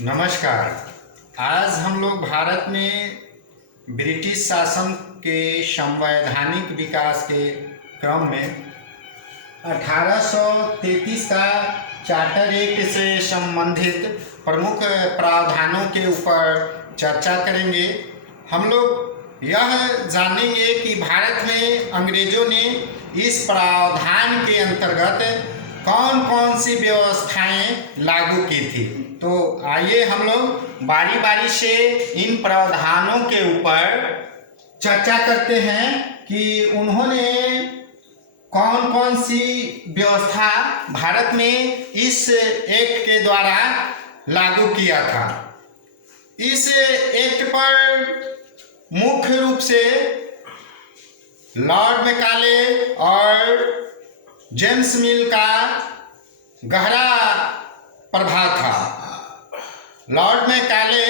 नमस्कार। आज हम लोग भारत में ब्रिटिश शासन के संवैधानिक विकास के क्रम में 1833 का चार्टर एक्ट से संबंधित प्रमुख प्रावधानों के ऊपर चर्चा करेंगे। हम लोग यह जानेंगे कि भारत में अंग्रेजों ने इस प्रावधान के अंतर्गत कौन कौन सी व्यवस्थाएं लागू की थी। तो आइए हम लोग बारी बारी से इन प्रावधानों के ऊपर चर्चा करते हैं कि उन्होंने कौन कौन सी व्यवस्था भारत में इस एक्ट के द्वारा लागू किया था। इस एक्ट पर मुख्य रूप से लॉर्ड मैकाले और जेम्स मिल का गहरा प्रभाव था। लॉर्ड मैकाले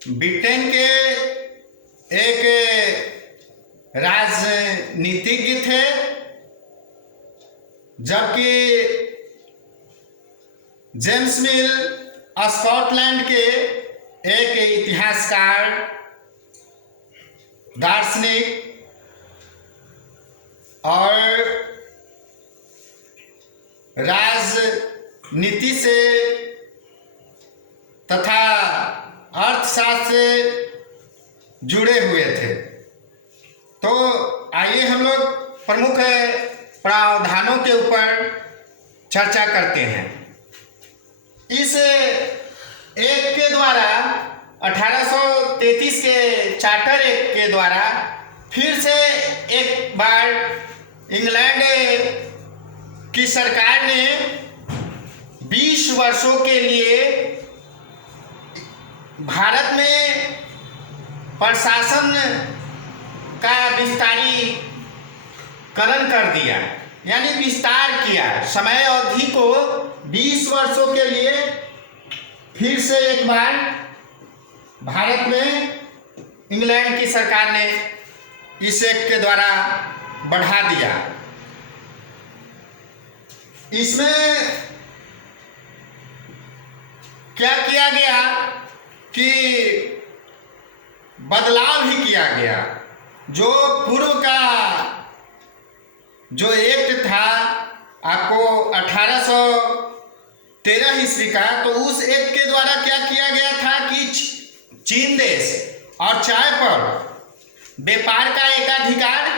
ब्रिटेन के एक राजनीतिज्ञ थे, जबकि जेम्स मिल स्कॉटलैंड के एक इतिहासकार, दार्शनिक और राजनीति से तथा अर्थशास्त्र से जुड़े हुए थे। तो आइए हम लोग प्रमुख प्रावधानों के ऊपर चर्चा करते हैं। इस एक्ट के द्वारा 1833 के चार्टर एक्ट के द्वारा फिर से एक बार इंग्लैंड की सरकार ने 20 वर्षों के लिए भारत में प्रशासन का विस्तारीकरण कर दिया, यानी विस्तार किया। समय अवधि को 20 वर्षों के लिए फिर से एक बार भारत में इंग्लैंड की सरकार ने इस एक्ट के द्वारा बढ़ा दिया। इसमें क्या किया गया कि बदलाव भी किया गया। जो पूर्व का जो एक्ट था आपको 1813 ईस्वी का, तो उस एक्ट के द्वारा क्या किया गया था कि चीन देश और चाय पर व्यापार का एकाधिकार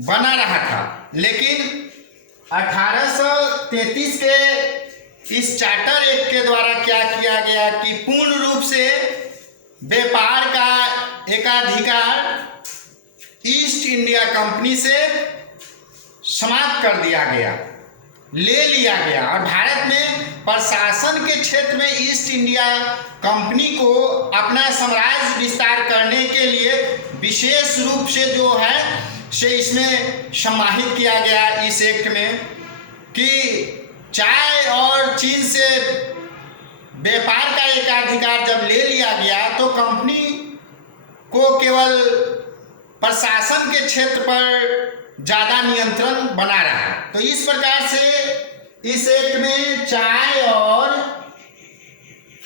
बना रहा था। लेकिन 1833 के इस चार्टर एक्ट के द्वारा क्या किया गया कि पूर्ण रूप से व्यापार का एकाधिकार ईस्ट इंडिया कंपनी से समाप्त कर दिया गया, ले लिया गया। और भारत में प्रशासन के क्षेत्र में ईस्ट इंडिया कंपनी को अपना साम्राज्य विस्तार करने के लिए विशेष रूप से जो है से इसमें समाहित किया गया इस एक्ट में कि चाय और चीन से व्यापार का एकाधिकार जब ले लिया गया तो कंपनी को केवल प्रशासन के क्षेत्र पर ज़्यादा नियंत्रण बना रहा। तो इस प्रकार से इस एक्ट में चाय और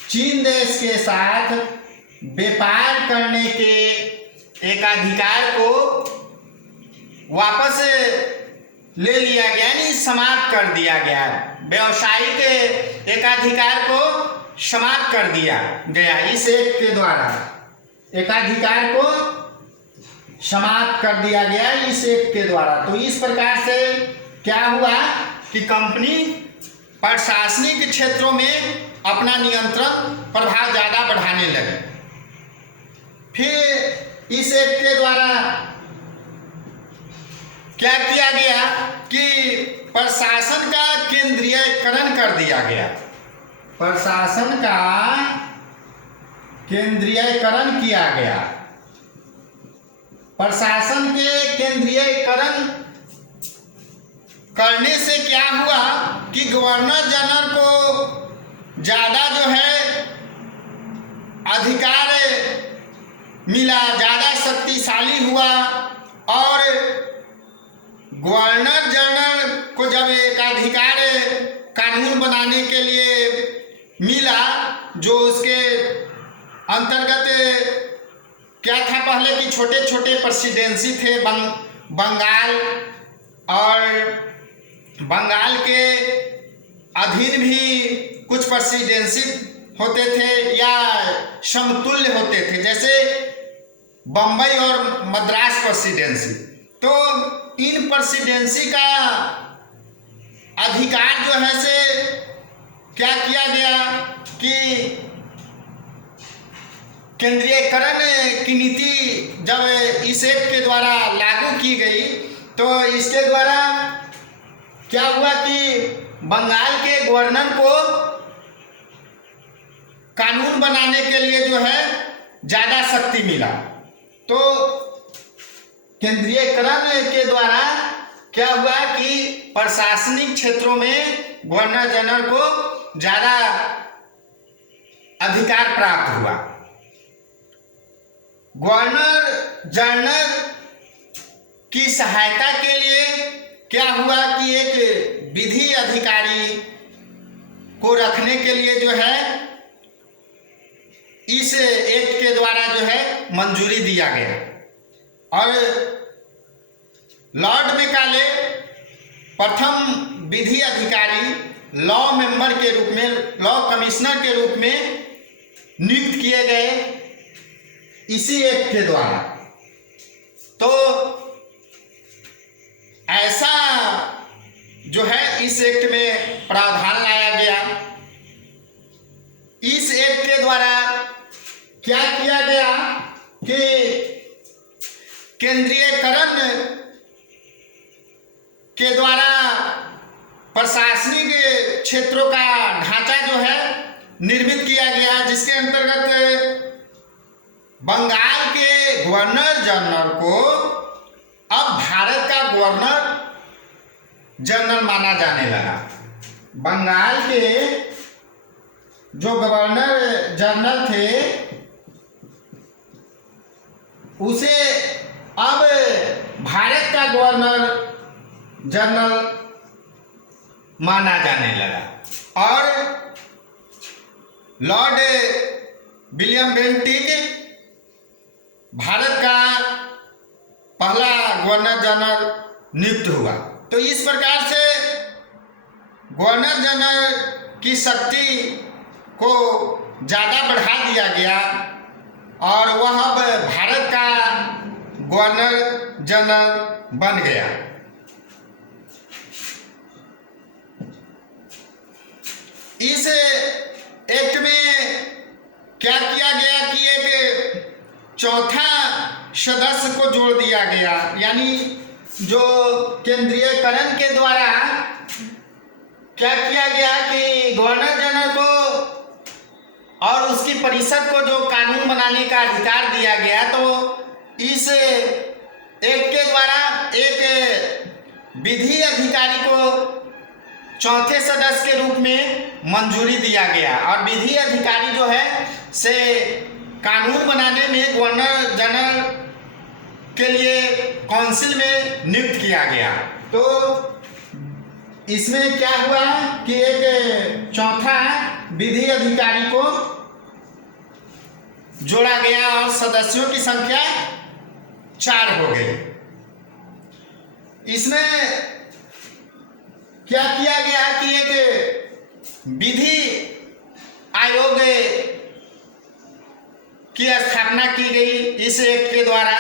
चीन देश के साथ व्यापार करने के एकाधिकार को वापस ले लिया गया, यानी समाप्त कर दिया गया। व्यावसायिक एकाधिकार को समाप्त कर दिया गया इस एक्ट के द्वारा। एकाधिकार को समाप्त कर दिया गया इस एक्ट के द्वारा। तो इस प्रकार से क्या हुआ कि कंपनी प्रशासनिक क्षेत्रों में अपना नियंत्रण प्रभाव ज़्यादा बढ़ाने लगे। फिर इस एक्ट के द्वारा क्या किया गया कि प्रशासन का केंद्रीयकरण कर दिया गया। प्रशासन का केंद्रीयकरण किया गया। प्रशासन के केंद्रीयकरण करने से क्या हुआ कि गवर्नर जनरल को ज़्यादा जो है अधिकार मिला, ज़्यादा शक्तिशाली हुआ। और गवर्नर जनरल को जब एकाधिकार कानून बनाने के लिए मिला, जो उसके अंतर्गत क्या था पहले कि छोटे छोटे प्रेसिडेंसी थे। बंगाल और बंगाल के अधीन भी कुछ प्रेसिडेंसी होते थे या समतुल्य होते थे, जैसे बम्बई और मद्रास प्रेसिडेंसी। तो इन प्रेसिडेंसी का अधिकार जो है से क्या किया गया कि केंद्रीयकरण की नीति जब इस एक्ट के द्वारा लागू की गई, तो इसके द्वारा क्या हुआ कि बंगाल के गवर्नर को कानून बनाने के लिए जो है ज़्यादा शक्ति मिला। तो केंद्रीयकरण के द्वारा क्या हुआ कि प्रशासनिक क्षेत्रों में गवर्नर जनरल को ज़्यादा अधिकार प्राप्त हुआ। गवर्नर जनरल की सहायता के लिए क्या हुआ कि एक विधि अधिकारी को रखने के लिए जो है इस एक्ट के द्वारा जो है मंजूरी दिया गया। और लॉर्ड मैकाले प्रथम विधि अधिकारी लॉ मेंबर के रूप में, लॉ कमिश्नर के रूप में नियुक्त किए गए इसी एक्ट के द्वारा। तो ऐसा जो है इस एक्ट में प्रावधान लाया गया। इस एक्ट के द्वारा क्या किया गया कि केंद्रीयकरण के द्वारा प्रशासनिक क्षेत्रों का ढांचा जो है निर्मित किया गया, जिसके अंतर्गत बंगाल के गवर्नर जनरल को अब भारत का गवर्नर जनरल माना जाने लगा। बंगाल के जो गवर्नर जनरल थे उसे अब भारत का गवर्नर जनरल माना जाने लगा। और लॉर्ड विलियम बेंटिक भारत का पहला गवर्नर जनरल नियुक्त हुआ। तो इस प्रकार से गवर्नर जनरल की शक्ति को ज़्यादा बढ़ा दिया गया और वह अब भारत का गवर्नर जनरल बन गया। इस एक्ट में क्या किया गया कि एक चौथा सदस्य को जोड़ दिया गया, यानी जो केंद्रीयकरण के द्वारा क्या किया गया कि गवर्नर जनरल को और उसकी परिषद को जो कानून बनाने का अधिकार दिया गया, तो इस एक्ट के द्वारा एक विधि अधिकारी को चौथे सदस्य के रूप में मंजूरी दिया गया। और विधि अधिकारी जो है से कानून बनाने में गवर्नर जनरल के लिए काउंसिल में नियुक्त किया गया। तो इसमें क्या हुआ कि एक चौथा विधि अधिकारी को जोड़ा गया और सदस्यों की संख्या 4 हो गई। इसमें क्या किया गया कि एक विधि आयोग की स्थापना की गई इस एक्ट के द्वारा।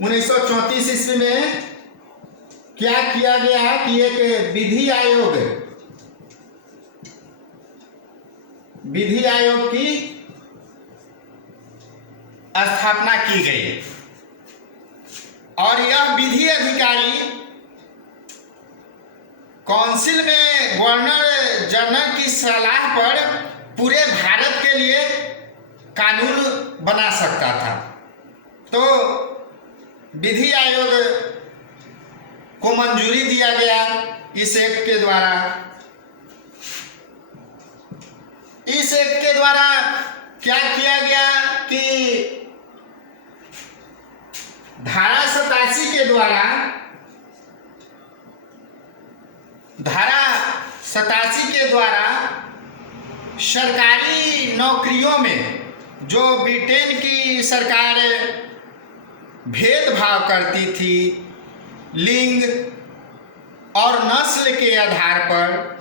1934 ईस्वी में क्या किया गया कि एक विधि आयोग की स्थापना की गई और यह विधि अधिकारी काउंसिल में गवर्नर जनरल की सलाह पर पूरे भारत के लिए कानून बना सकता था। तो विधि आयोग को मंजूरी दिया गया इस एक्ट के द्वारा। इस एक्ट के द्वारा क्या किया गया कि धारा 87 के द्वारा सरकारी नौकरियों में जो ब्रिटेन की सरकार भेदभाव करती थी लिंग और नस्ल के आधार पर,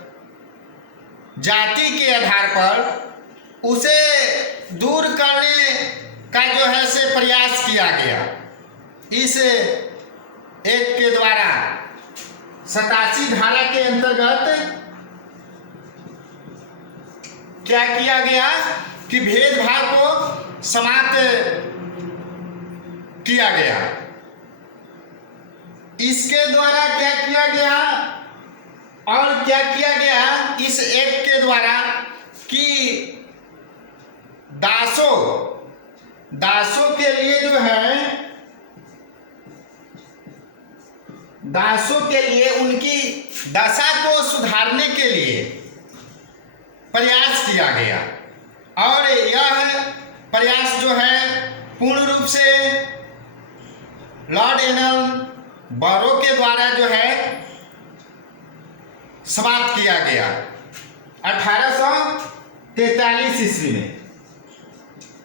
जाति के आधार पर, उसे दूर करने का जो है से प्रयास किया गया। इस एक्ट के द्वारा 87 धारा के अंतर्गत क्या किया गया कि भेदभाव को समाप्त किया गया। इसके द्वारा क्या किया गया और क्या किया गया इस एक्ट के द्वारा कि दासों के लिए जो है, दासों के लिए उनकी दशा को सुधारने के लिए प्रयास किया गया। और यह प्रयास जो है पूर्ण रूप से लॉर्ड एलन बोरो के द्वारा जो है समाप्त किया गया 1843 ईस्वी में।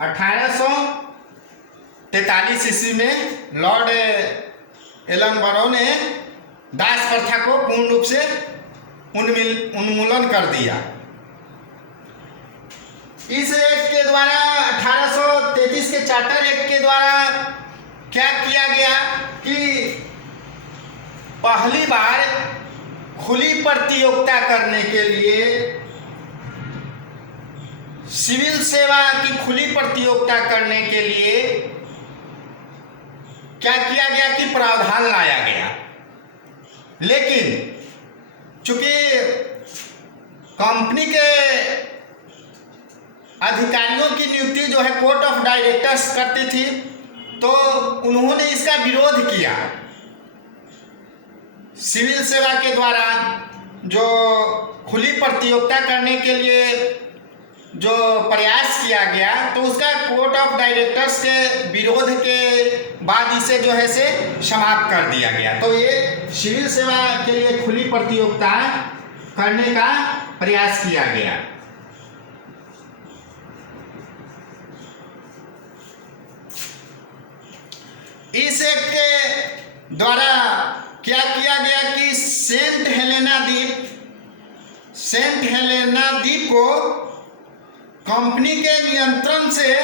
1843 ईस्वी में लॉर्ड एलन बोरो ने दास प्रथा को पूर्ण रूप से उन्मूलन कर दिया। इस एक्ट के द्वारा 1833 के चार्टर एक्ट के द्वारा क्या किया गया कि पहली बार खुली प्रतियोगिता करने के लिए, सिविल सेवा की खुली प्रतियोगिता करने के लिए क्या किया गया कि प्रावधान लाया गया। लेकिन चूंकि कंपनी के अधिकारियों की नियुक्ति जो है कोर्ट ऑफ डायरेक्टर्स करती थी, तो उन्होंने इसका विरोध किया। सिविल सेवा के द्वारा जो खुली प्रतियोगिता करने के लिए जो प्रयास किया गया, तो उसका कोर्ट ऑफ डायरेक्टर्स के विरोध के बाद इसे जो है से समाप्त कर दिया गया। तो ये सिविल सेवा के लिए खुली प्रतियोगिता करने का प्रयास किया गया। इस एक्ट के द्वारा क्या किया गया कि सेंट हेलेना द्वीप को कंपनी के नियंत्रण से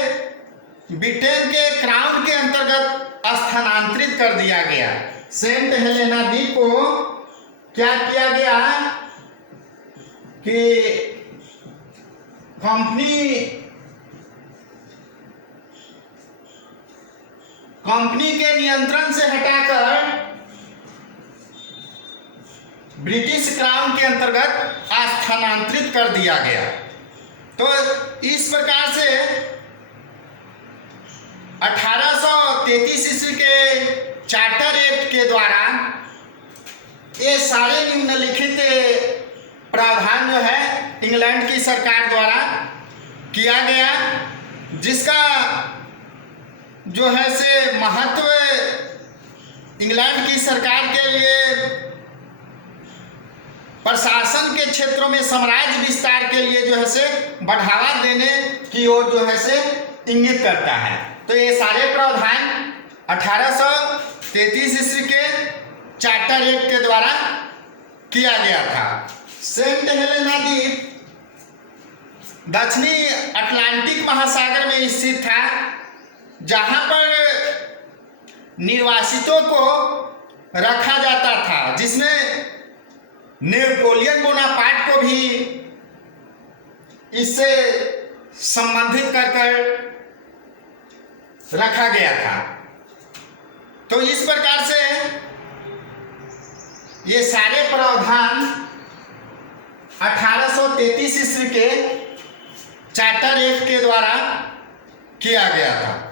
ब्रिटेन के क्राउन के अंतर्गत स्थानांतरित कर दिया गया। सेंट हेलेना द्वीप को क्या किया गया कि कंपनी के नियंत्रण से हटाकर ब्रिटिश क्राउन के अंतर्गत स्थानांतरित कर दिया गया। तो इस प्रकार से 1833 ईस्वी के चार्टर एक्ट के द्वारा ये सारे निम्नलिखित प्रावधान जो है इंग्लैंड की सरकार द्वारा किया गया, जिसका जो है से महत्व इंग्लैंड की सरकार के लिए प्रशासन के क्षेत्रों में साम्राज्य विस्तार के लिए जो है से बढ़ावा देने की ओर जो है से इंगित करता है। तो ये सारे प्रावधान 1833 ईस्वी के चार्टर एक्ट के द्वारा किया गया था। सेंट हेलेना द्वीप दक्षिणी अटलांटिक महासागर में स्थित था, जहां पर निर्वासितों को रखा जाता था, जिसमें नेपोलियन बोनापार्ट को भी इससे संबंधित कर रखा गया था। तो इस प्रकार से ये सारे प्रावधान 1833 ईस्वी के चार्टर एक्ट के द्वारा किया गया था।